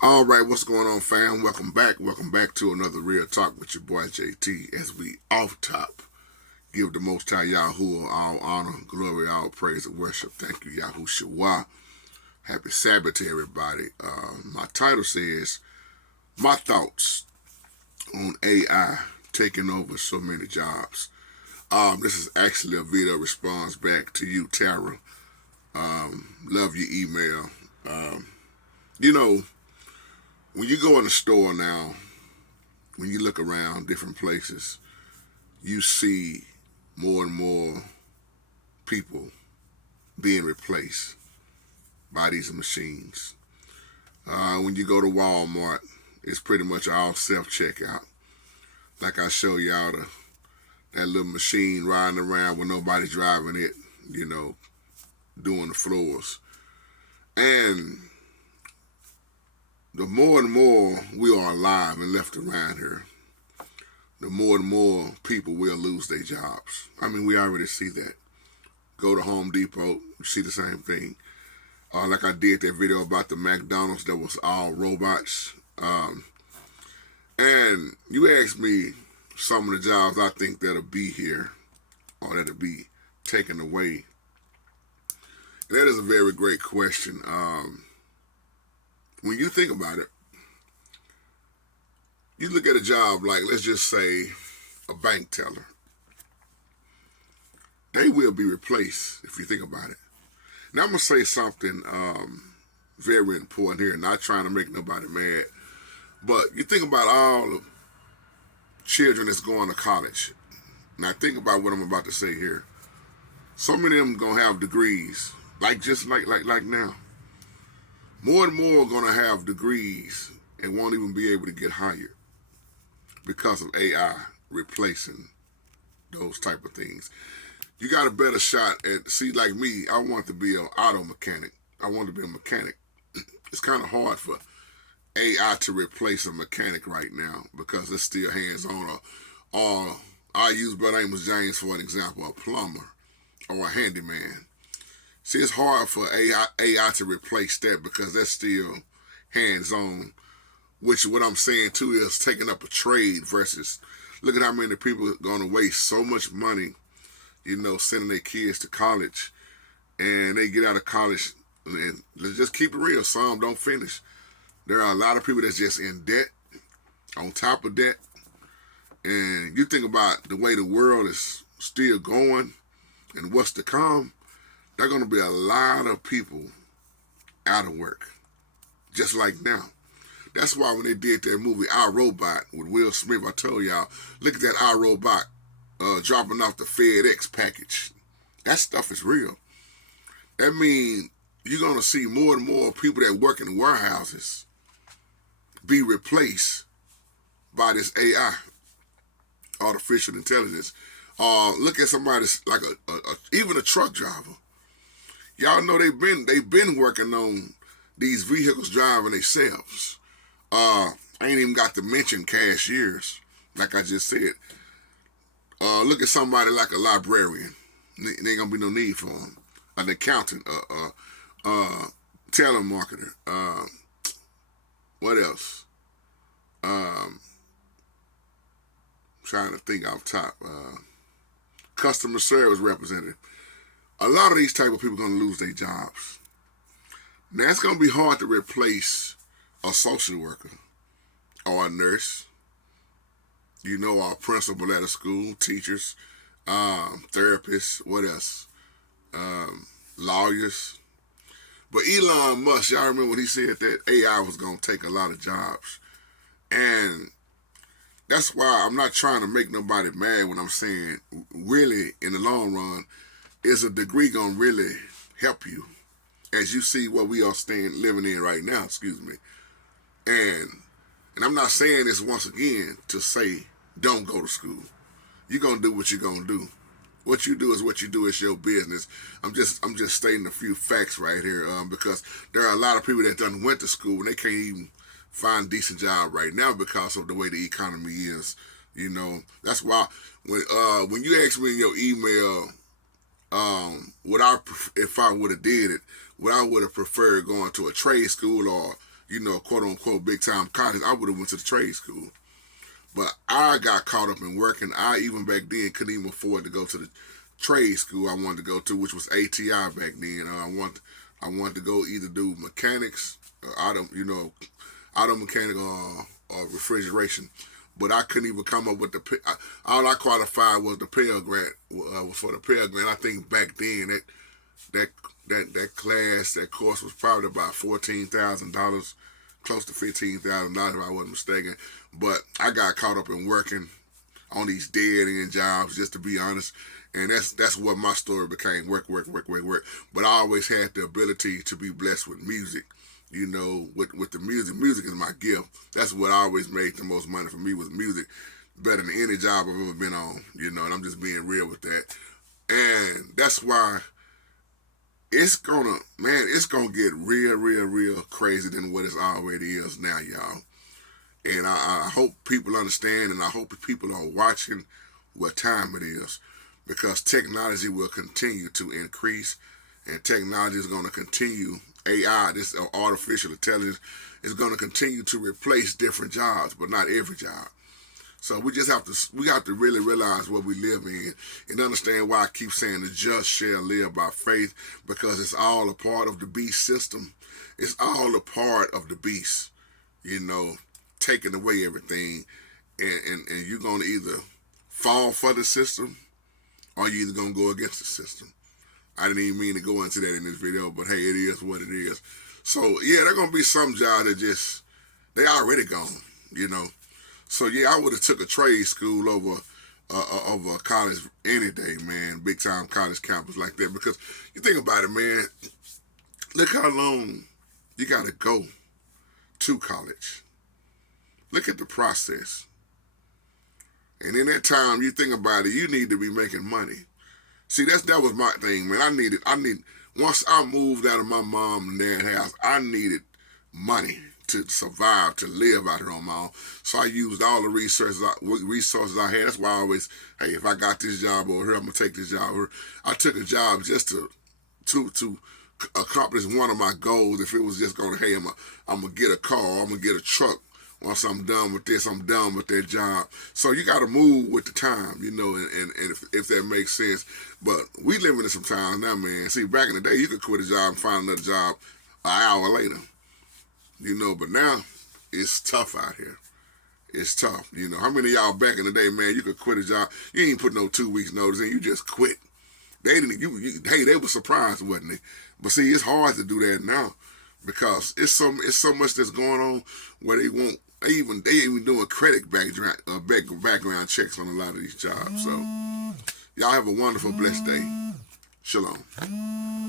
All right, what's going on, fam? Welcome back. Welcome back to another Real Talk with your boy JT. As we off top, give the Most High Yahoo all honor, glory, all praise, and worship. Thank you, Yahoo Shawah. Happy Sabbath to everybody. My title says, My Thoughts on AI Taking Over So Many Jobs. This is actually a video response back to you, Tara. Love your email. You know, when you go in the store now, when you look around different places, you see more and more people being replaced by these machines. When you go to Walmart, it's pretty much all self-checkout. Like I show y'all that little machine riding around with nobody driving it, doing the floors. And the more and more we are alive and left around here, the more and more people will lose their jobs. I mean, we already see that. Go to Home Depot, you see the same thing. Like I did that video about the McDonald's that was all robots. And you asked me some of the jobs I think that'll be here or that'll be taken away. That is a very great question. When you think about it, you look at a job like, let's just say, a bank teller. They will be replaced if you think about it. Now, I'm going to say something very important here, not trying to make nobody mad, but you think about all the children that's going to college. Now, think about what I'm about to say here. So many of them going to have degrees, like now. More and more are going to have degrees and won't even be able to get hired because of AI replacing those type of things. You got a better shot at, see, like me, I want to be an auto mechanic. I want to be a mechanic. It's kind of hard for AI to replace a mechanic right now because it's still hands-on. Or I use Brother Amos James for an example, a plumber or a handyman. See, it's hard for AI to replace that because that's still hands-on, which what I'm saying too is taking up a trade versus, look at how many people are going to waste so much money, sending their kids to college, and they get out of college, and let's just keep it real, some don't finish. There are a lot of people that's just in debt, on top of debt, and you think about the way the world is still going and what's to come, there are going to be a lot of people out of work, just like now. That's why when they did that movie I, Robot with Will Smith, I told y'all, look at that I, Robot dropping off the FedEx package. That stuff is real. That means you're going to see more and more people that work in warehouses be replaced by this AI, artificial intelligence. Look at somebody like even a truck driver. Y'all know they've been working on these vehicles driving themselves. I ain't even got to mention cashiers, like I just said. Look at somebody like a librarian. There ain't gonna be no need for them. An accountant, telemarketer. What else? Trying to think off top. Customer service representative. A lot of these type of people are going to lose their jobs. Now, it's going to be hard to replace a social worker or a nurse, our principal at a school, teachers, therapists, what else? Lawyers. But Elon Musk, y'all remember when he said that AI was going to take a lot of jobs. And that's why I'm not trying to make nobody mad when I'm saying, really, in the long run, is a degree going to really help you as you see what we are living in right now, And I'm not saying this once again to say don't go to school. You're going to do what you're going to do. What you do is what you do. It's your business. I'm just stating a few facts right here because there are a lot of people that done went to school and they can't even find a decent job right now because of the way the economy is. That's why when you ask me in your email, if I would have did it, would I would have preferred going to a trade school or quote unquote big time college, I would have went to the trade school. But I got caught up in working. I even back then couldn't even afford to go to the trade school I wanted to go to, which was ATI back then. I wanted to go either do mechanics, auto mechanic or refrigeration. But I couldn't even come up with all I qualified was the Pell Grant. Was for the Pell Grant. I think back then that course was probably about $14,000, close to $15,000 if I wasn't mistaken. But I got caught up in working on these dead end jobs, just to be honest. And that's what my story became: work. But I always had the ability to be blessed with music. With the music. Music is my gift. That's what always made the most money for me, was music. Better than any job I've ever been on, and I'm just being real with that. And that's why it's gonna get real crazy than what it already is now, y'all. And I hope people understand, and I hope people are watching what time it is, because technology will continue to increase, and technology is going to continue. AI, this artificial intelligence, is going to continue to replace different jobs, but not every job. So we have to really realize what we live in, and understand why I keep saying the just shall live by faith, because it's all a part of the beast system. It's all a part of the beast, taking away everything, and you're going to either fall for the system, or you're either going to go against the system. I didn't even mean to go into that in this video, but hey, it is what it is. So yeah, there gonna be some jobs that they already gone, So yeah, I would have took a trade school over college any day, man. Big time college campus like that, because you think about it, man. Look how long you gotta go to college. Look at the process, and in that time, you think about it, you need to be making money. See, that was my thing, man. Once I moved out of my mom and dad's house, I needed money to survive, to live out here on my own. So I used all the resources I had. That's why I always, hey, if I got this job over here, I'm gonna take this job over here. I took a job just to accomplish one of my goals. If it was just going, hey, I'm gonna get a car, I'm gonna get a truck. Once I'm done with this, I'm done with that job. So you got to move with the time, and if that makes sense. But we living in some times now, man. See, back in the day, you could quit a job and find another job an hour later, But now it's tough out here. It's tough, How many of y'all back in the day, man, you could quit a job, you ain't put no 2 weeks notice in, you just quit. They didn't. Hey, they were surprised, wasn't they? But see, it's hard to do that now, because it's so much that's going on where they won't. They even doing credit background checks on a lot of these jobs. So y'all have a wonderful, blessed day. Shalom.